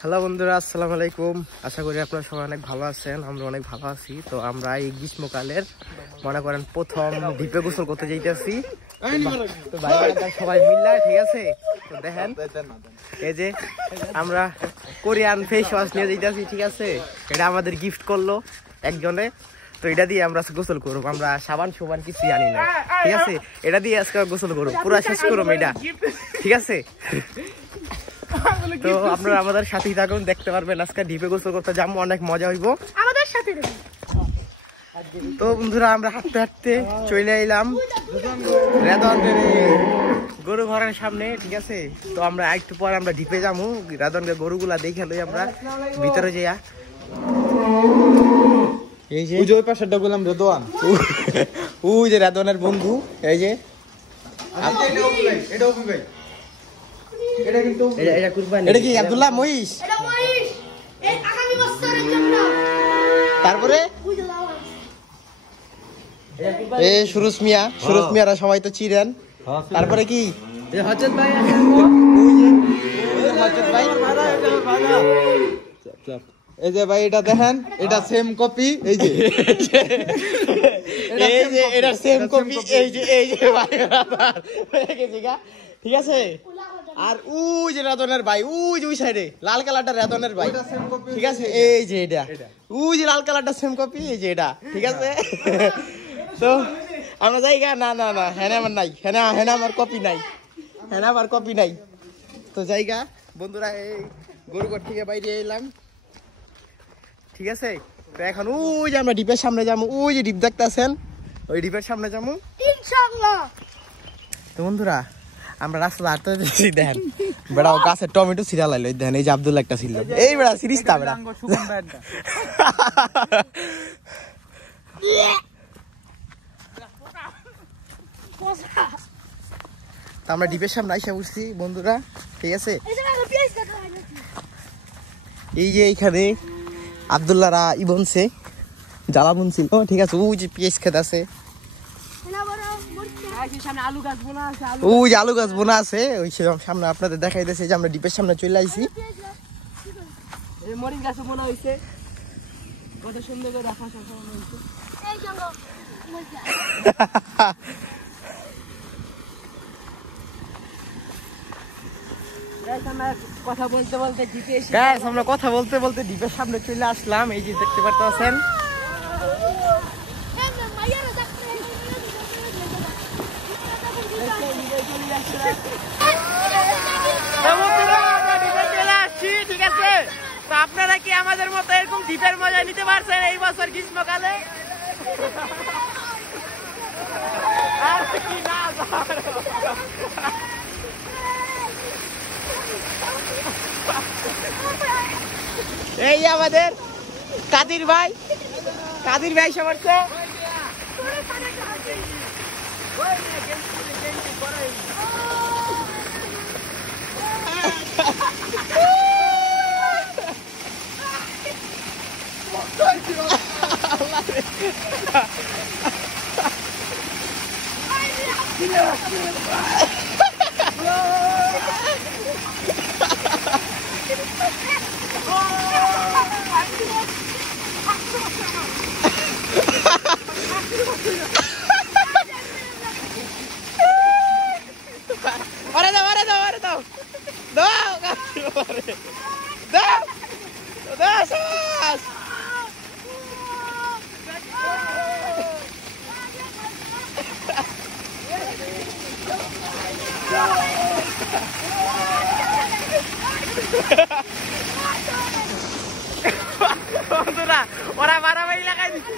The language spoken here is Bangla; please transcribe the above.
হ্যালো বন্ধুরা, আসসালামু আলাইকুম। আশা করি আপনারা সবাই অনেক ভালো আছেন। আমরা অনেক ভালো আছি। তো আমরা এই গ্রীষ্মকালের মনে করেন প্রথম দ্বীপে গোসল করতে যাইতেছি। তো সবাই মিল্লা, ঠিক আছে? তো দেখেন এই যে আমরা কোরিয়ান ফেস ওয়াশ নিয়ে যাইতেছি, ঠিক আছে? এটা আমাদের গিফট করলো একজনে। তো এটা দিয়ে আমরা গোসল করবো। আমরা সাবান সুবান কিছু জানি না, ঠিক আছে? এটা দিয়ে আজকে গোসল করবো, পুরো শেষ করবো এটা, ঠিক আছে? তো আপনারা আমাদের সাথেই থাকুন, দেখতে পারবেন আজকে দ্বীপে গোসল করতে যাবো, অনেক মজা হইব আমাদের সাথে। তো বন্ধুরা, আমরা হাঁটতে হাঁটতে চলে এলাম রেদনগের গরু ঘরের সামনে, ঠিক আছে? তো আমরা একটু পর আমরা দ্বীপে যাবো, রেদনগের গরুগুলা দেখে লই আমরা ভিতরে যাইয়া। এই যে ওই পাশেরটা বললাম রেদওয়ান, ওই যে রেদওয়ানের বন্ধু। এই যে এটা ওপি ভাই, এটা কিন্তু এটা কুরবানি। এটা কি আব্দুল্লাহ মহিষ? এটা মহিষ এই আগামী বছরের জন্য। তারপরে এই সুরুজ মিয়া, সুরুজ মিয়ারা সবাই তো চিনেন। তারপরে কি এই হযরত ভাই আছে, ওই যে হযরত ভাই। এই যে ভাই এটা দেখেন, এটা সেম কপি। এই যে এই যে এটা সেম কপি। এই যে ভাই দেখেছিগা, ঠিক আছে? আর ওই যে রেদনের ভাই, ওই যে ওই সাইডে লাল কালারটা রেদনের ভাই, ঠিক আছে? এই যে এটা ওই যে লাল কালারটা সেম কপি। এই যে এটা, ঠিক আছে? তো আমরা জায়গা না না না, হ্যাঁ আমার নাই, হ্যাঁ আমার কপি নাই, হ্যাঁ আমার কপি নাই। তো জায়গা বন্ধুরা, এই গরুঘর থেকে বাইরে এলাম, ঠিক আছে? তো এখন ওই যে আমরা ডিপের সামনে যাবো, ওই যে ডিপ দেখতেছেন, ওই ডিপের সামনে যাবো ইনশাআল্লাহ। তো বন্ধুরা, আমরা রাস্তা হাঁটতে যাচ্ছি, দেখেন বেড়া গাছের টমেটো ছিঁড়া লাইলো। দেখেন এই যে আব্দুল্লাহ একটা ছিল, এই বেড়া সিরিজটা বেড়া। আমরা ডিপের সামনে আইসা উঠছি বন্ধুরা, ঠিক আছে? এই যে এইখানে আব্দুল্লাহরা ইবনছে জ্বালা বুনছিল, ঠিক আছে? ওই যে পেঁয়াজ খেত আছে, ওই যে আলু গাছ বোনা আছে, ওই সামনে আপনাদের দেখাইতেছে যে আমরা ডিপের সামনে চলে আইছি। মরিচ গাছ বোনা হইছে, কত সুন্দর করে রাখা সাজানো হইছে। কথা বলতে বলতে ডিপে এসে আমরা কথা বলতে বলতে ডিপের সামনে চলে আসলাম। এই যে দেখতে পারতেছেন, ঠিক আছে? তো আপনারা কি আমাদের মতো এরকম দ্বীপের মজা নিতে পারছেন এই বছর গ্রীষ্মকালে? এই আমাদের কাদির ভাই সমারছে। বন্ধুরা, ওরা মারামারি লাগাই দিচ্ছে।